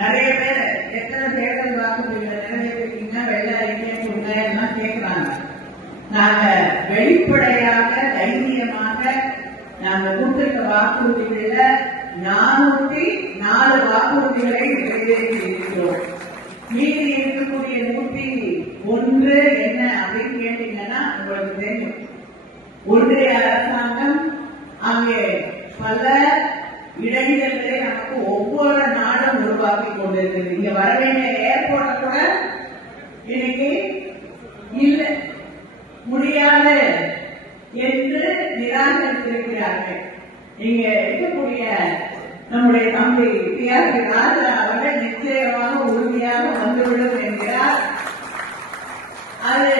நிறைய பேர் எத்தனை தேர்தல் வாக்குறுதிகளை நிறைவேற்றிருக்கீங்க, வெள்ள அறிக்கை கொடுங்க எல்லாம் கேட்கிறாங்க. நாங்க வெளிப்படையாக தைரியமாக நாங்க கொடுத்திருக்க வாக்குறுதிகள்ல 404 வாக்குறுதிகளை நிறைவேற்றியிருக்கிறோம். மீதி இருக்கக்கூடிய 101 என்ன அப்படின்னு கேட்டீங்கன்னா உங்களுக்கு தெரியும். ஒன்றிய அரசாங்கம் அங்கே பல இடைஞ்சல்களை நமக்கு ஒவ்வொரு நாடும் உருவாக்கி கொண்டிருக்கிறது. இங்க வர வேண்டிய ஏர்போர்ட் கூட இன்னைக்கு இல்லை, முடியாது என்று நிராகரித்திருக்கிறார்கள். இங்க இருக்கக்கூடிய நம்முடைய தம்பி டி.ஆர்.பி. ராஜா அவர்கள் நிச்சயமாக உறுதியாக வந்துவிடும் என்கிறார். அது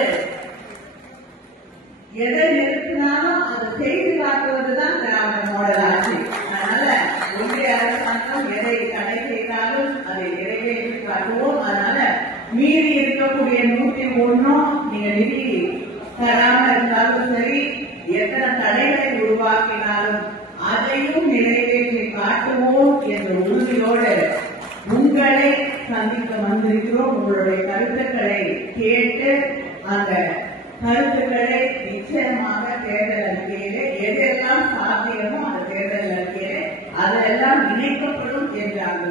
எதை நிறுத்தினாலும் அது செய்து காட்டுவதுதான் திராவிட மாடல் ஆட்சி. அதனால ஒன்றிய அரசாங்கம் எதை தடை செய்தாலும் அதை நிறைவேற்றி காட்டுவோம். அதனால மீறி இருக்கக்கூடிய 101 நீங்க நிதி தராம இருந்தாலும் சரி, எத்தனை தடைகளை உருவாக்கினாலும் அதையும் நிறைவேற்றி காட்டுவோம் என்ற உறுதியோடு உங்களை சந்திக்க வந்திருக்கிறோம். உங்களுடைய கருத்துக்களை கேட்டு அந்த கருத்துக்களை நிச்சயமாக தேர்தல் அறிக்கையிலே எதெல்லாம் சாத்தியமோ அந்த தேர்தல் அறிக்கையிலே அதெல்லாம் இணைக்கப்படும் என்ற அந்த